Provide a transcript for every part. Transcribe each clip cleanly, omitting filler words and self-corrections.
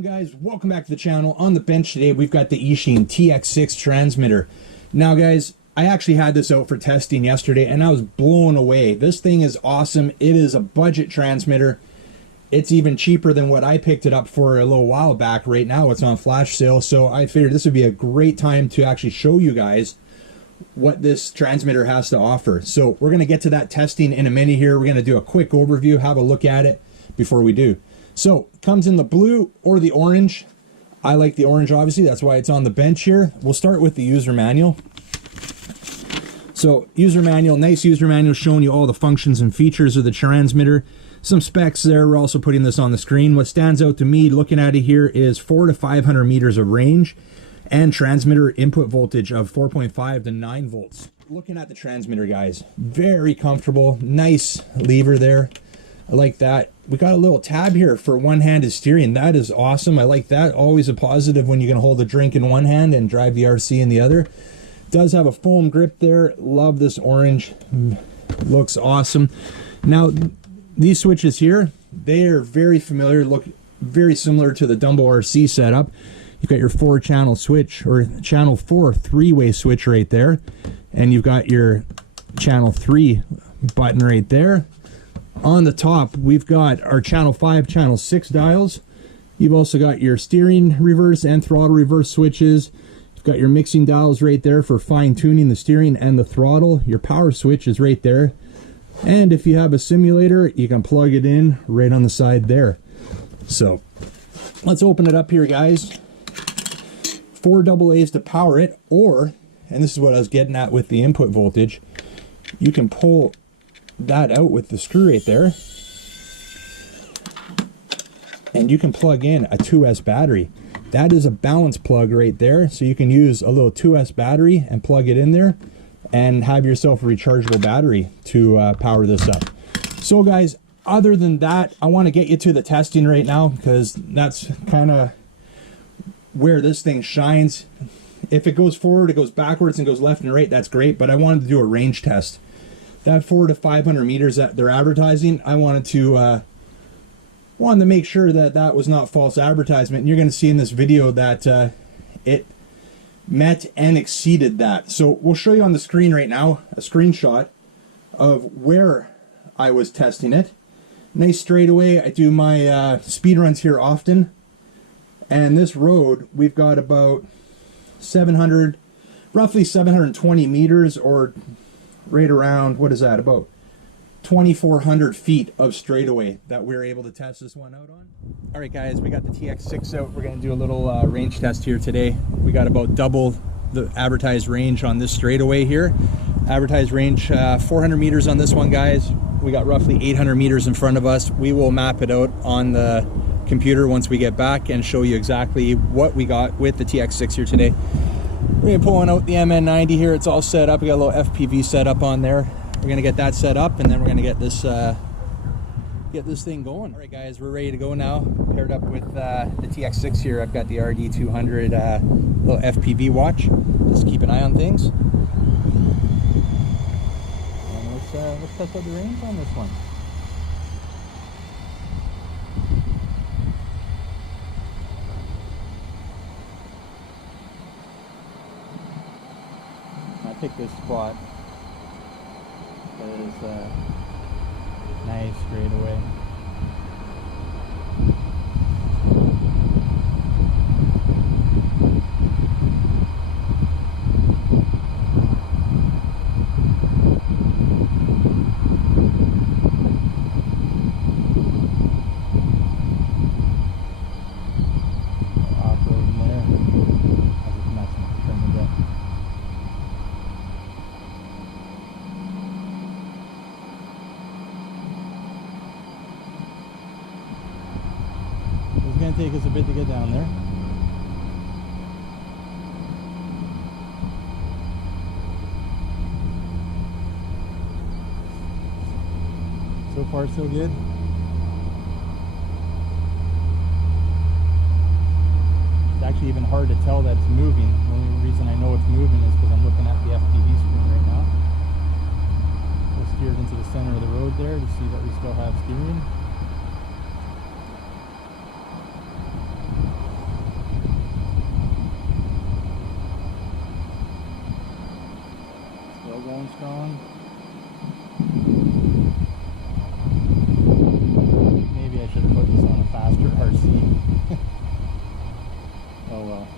Guys, welcome back to the channel. On the bench today we've got the Eachine TX6 transmitter. Now guys, I actually had this out for testing yesterday and I was blown away. This thing is awesome. It is a budget transmitter. It's even cheaper than what I picked it up for a little while back. Right now it's on flash sale, so I figured this would be a great time to actually show you guys what this transmitter has to offer. So we're going to get to that testing in a minute here. We're going to do a quick overview, have a look at it before we do. So it comes in the blue or the orange. I like the orange, obviously, that's why it's on the bench here. We'll start with the user manual. So user manual, nice user manual showing you all the functions and features of the transmitter. Some specs there, we're also putting this on the screen. What stands out to me looking at it here is 400 to 500 meters of range and transmitter input voltage of 4.5 to 9 volts. Looking at the transmitter, guys, very comfortable, nice lever there. I like that. We got a little tab here for one-handed steering. That is awesome. I like that. Always a positive when you can hold a drink in one hand and drive the RC in the other. Does have a foam grip there. Love this orange. Looks awesome. Now, these switches here, they are very familiar. Look very similar to the DumboRC setup. You've got your 4-channel switch, or channel 4 3-way switch right there. And you've got your channel 3 button right there. On the top, we've got our channel 5, channel 6 dials. You've also got your steering reverse and throttle reverse switches. You've got your mixing dials right there for fine-tuning the steering and the throttle. Your power switch is right there. And if you have a simulator, you can plug it in right on the side there. So let's open it up here, guys. 4 AA's to power it, or, and this is what I was getting at with the input voltage, you can pull that out with the screw right there and you can plug in a 2S battery. That is a balance plug right there, so you can use a little 2S battery and plug it in there and have yourself a rechargeable battery to power this up. So guys, other than that, I want to get you to the testing right now because that's kind of where this thing shines. If it goes forward, it goes backwards, and goes left and right, that's great, but I wanted to do a range test. That 400 to 500 meters that they're advertising, I wanted to make sure that that was not false advertisement. And you're going to see in this video that it met and exceeded that. So we'll show you on the screen right now a screenshot of where I was testing it. Nice straightaway. I do my speed runs here often. And this road, we've got about 700, roughly 720 meters, or right around, what is that, about 2,400 feet of straightaway that we're able to test this one out on. All right, guys, we got the TX6 out. We're going to do a little range test here today. We got about double the advertised range on this straightaway here. Advertised range 400 meters on this one, guys. We got roughly 800 meters in front of us. We will map it out on the computer once we get back and show you exactly what we got with the TX6 here today. We're gonna pull out the MN90 here. It's all set up. We got a little FPV set up on there. We're gonna get that set up, and then we're gonna get this thing going. All right, guys, we're ready to go now. Paired up with the TX6 here. I've got the RD200 little FPV watch. Just keep an eye on things. And let's test out the range on this one. Pick this spot that is nice straight away. It's going to take us a bit to get down there. far so good. It's actually even hard to tell that it's moving. The only reason I know it's moving is because I'm looking at the FPV screen right now. We'll steer it into the center of the road there to see that we still have steering. Still going strong. Maybe I should have put this on a faster RC. Oh well.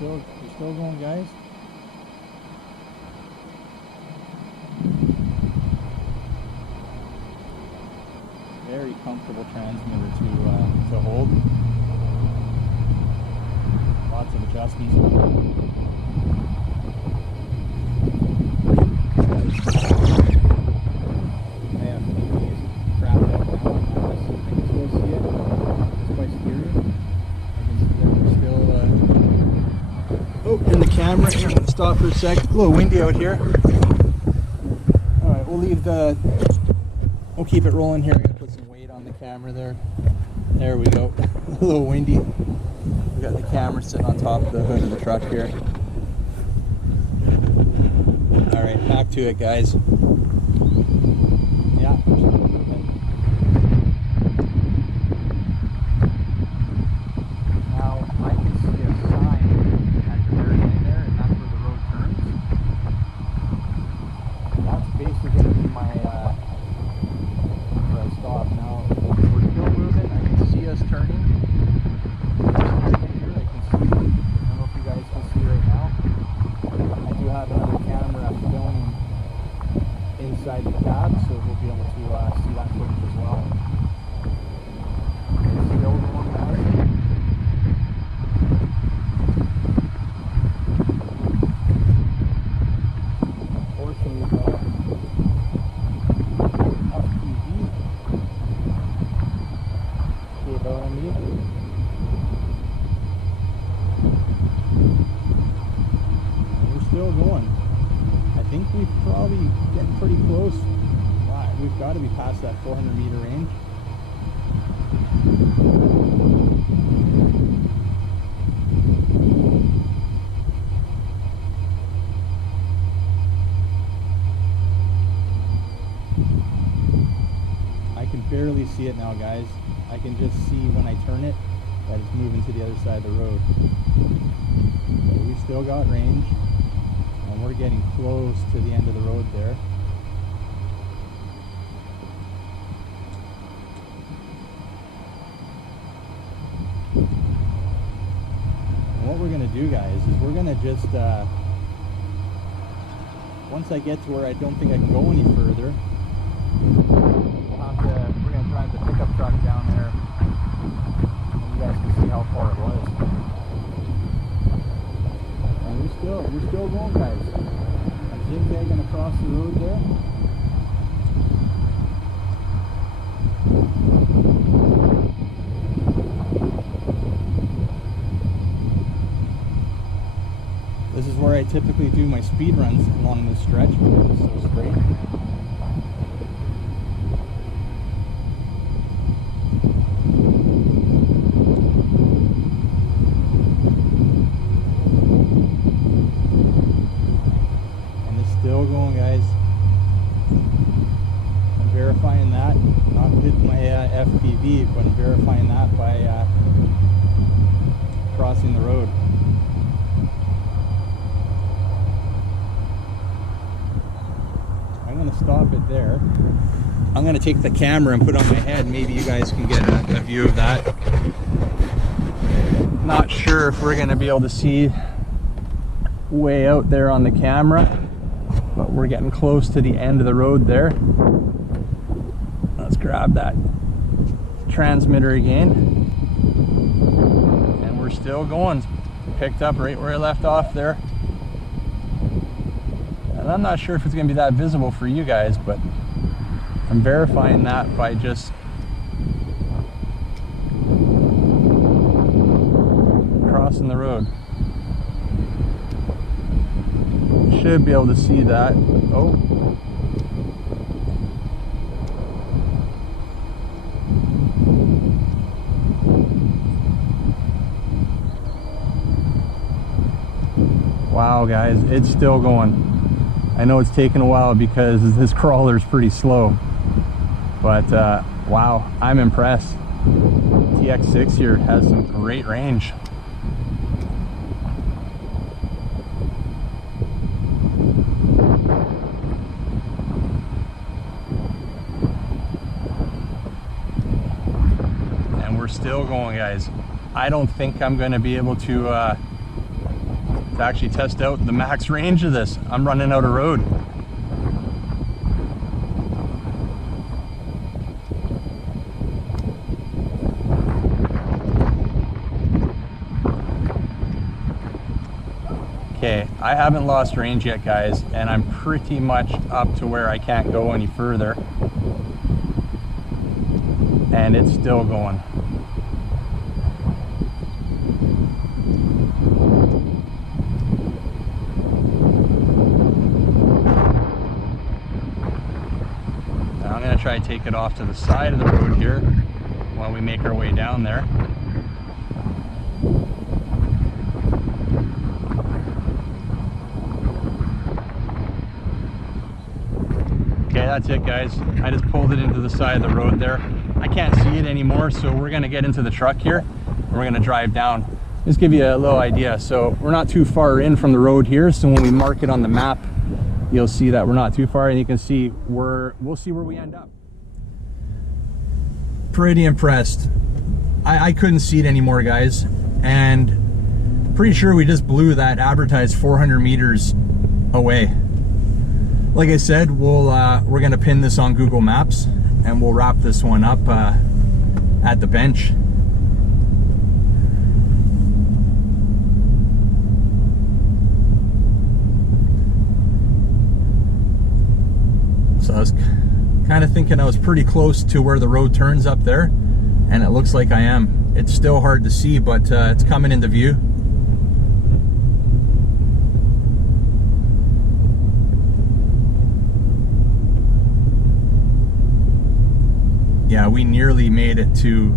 We're still going, guys. Very comfortable transmitter to hold. Lots of adjustments. I have these crapped out now. I can still see it. It's quite scary. I can see that we're still. Oh, in the camera. I'm going to stop for a sec. A little windy out here. All right, we'll keep it rolling here. I'm going to put some weight on the camera there. There we go. A little windy. We got the camera sitting on top of the hood of the truck here. All right, back to it, guys. Yeah, we're still moving. Now I can see a sign at the very end there, and that's where the road turns. That's basically going to be my where I stop. Now we're still moving. I can see us turning. Here I can see. I don't know if you guys can see right now. I do have another camera filming inside the cab, so we'll be able to see that footage as well. See the older one, guys? Still going. I think we've probably getting pretty close. Wow, we've got to be past that 400 meter range. I can barely see it now, guys. I can just see when I turn it that it's moving to the other side of the road. But we still got range. And we're getting close to the end of the road there. And what we're going to do, guys, is we're going to just, once I get to where I don't think I can go any further, we're going to drive the pickup truck down there, and you guys can see how far it was. We're still going, guys. I'm zigzagging across the road there. This is where I typically do my speed runs along this stretch because it's so straight. Still going, guys. I'm verifying that, not with my FPV, but I'm verifying that by crossing the road. I'm going to stop it there. I'm going to take the camera and put it on my head. Maybe you guys can get a view of that. Not sure if we're going to be able to see way out there on the camera. But we're getting close to the end of the road there. Let's grab that transmitter again. still going. Picked up right where I left off there. And I'm not sure if it's going to be that visible for you guys, but I'm verifying that by just crossing the road. Should be able to see that. Oh. Wow, guys, it's still going. I know it's taken a while because this crawler is pretty slow, but wow, I'm impressed. TX6 here has some great range. And we're still going, guys. I don't think I'm going to be able to actually test out the max range of this. I'm running out of road. Okay, I haven't lost range yet, guys, and I'm pretty much up to where I can't go any further. And it's still going. Try to take it off to the side of the road here while we make our way down there. Okay, that's it, guys. I just pulled it into the side of the road there. I can't see it anymore, so we're gonna get into the truck here and we're gonna drive down. Just give you a little idea. So we're not too far in from the road here, so when we mark it on the map, you'll see that we're not too far, and you can see we'll see where we end up. Pretty impressed. I couldn't see it anymore, guys, and pretty sure we just blew that advertised 400 meters away. Like I said, we're gonna pin this on Google Maps and we'll wrap this one up at the bench. So I was kind of thinking I was pretty close to where the road turns up there, and it looks like I am. It's still hard to see, but it's coming into view. Yeah, we nearly made it to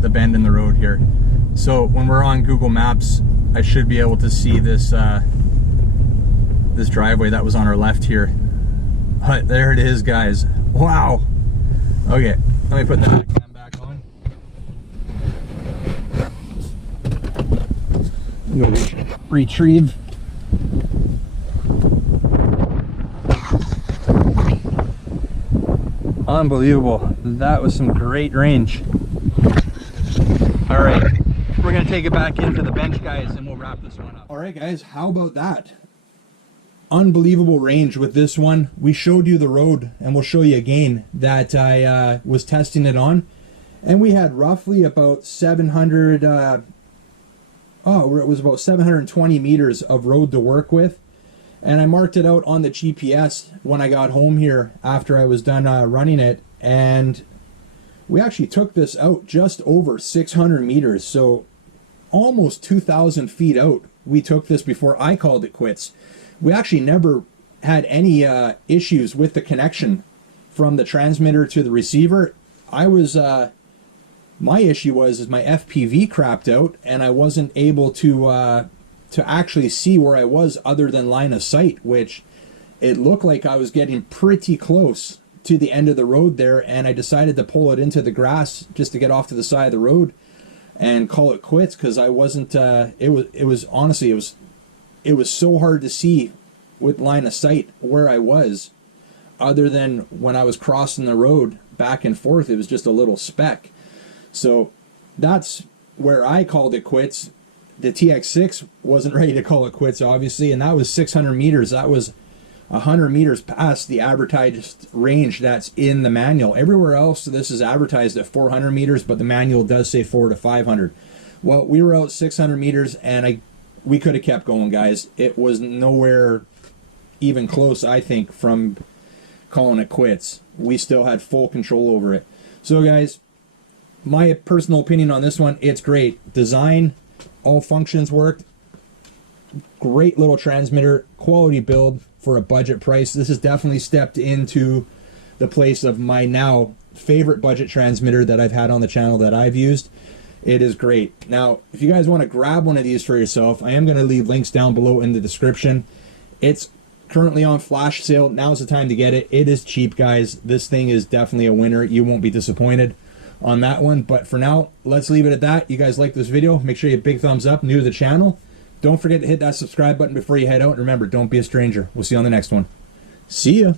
the bend in the road here. So when we're on Google Maps, I should be able to see this this driveway that was on our left here. But there it is, guys. Wow. Okay, let me put the back cam back on. Go retrieve. Unbelievable. That was some great range. All right, we're gonna take it back into the bench, guys, and we'll wrap this one up. All right, guys, how about that? Unbelievable range with this one. We showed you the road, and we'll show you again that I was testing it on, and we had roughly about 700 it was about 720 meters of road to work with, and I marked it out on the GPS when I got home here after I was done running it, and we actually took this out just over 600 meters, so almost 2,000 feet out. We took this before I called it quits. We actually never had any issues with the connection from the transmitter to the receiver. My issue was my FPV crapped out, and I wasn't able to actually see where I was other than line of sight, which it looked like I was getting pretty close to the end of the road there, and I decided to pull it into the grass just to get off to the side of the road and call it quits, because I wasn't it was honestly it was so hard to see with line of sight where I was, other than when I was crossing the road back and forth. It was just a little speck. So that's where I called it quits. The TX6 wasn't ready to call it quits, obviously, and that was 600 meters. That was 100 meters past the advertised range that's in the manual. Everywhere else, this is advertised at 400 meters, but the manual does say 400 to 500. Well, we were out 600 meters, and we could have kept going, guys. It was nowhere even close, I think, from calling it quits. We still had full control over it. So, guys, my personal opinion on this one, it's great. Design, all functions worked. Great little transmitter, quality build for a budget price. This has definitely stepped into the place of my now favorite budget transmitter that I've had on the channel that I've used. It is great. Now, if you guys want to grab one of these for yourself, I am going to leave links down below in the description. It's currently on flash sale. Now's the time to get it. It is cheap, guys. This thing is definitely a winner. You won't be disappointed on that one. But for now, let's leave it at that. You guys like this video, make sure you hit big thumbs up, new to the channel. Don't forget to hit that subscribe button before you head out. And remember, don't be a stranger. We'll see you on the next one. See ya.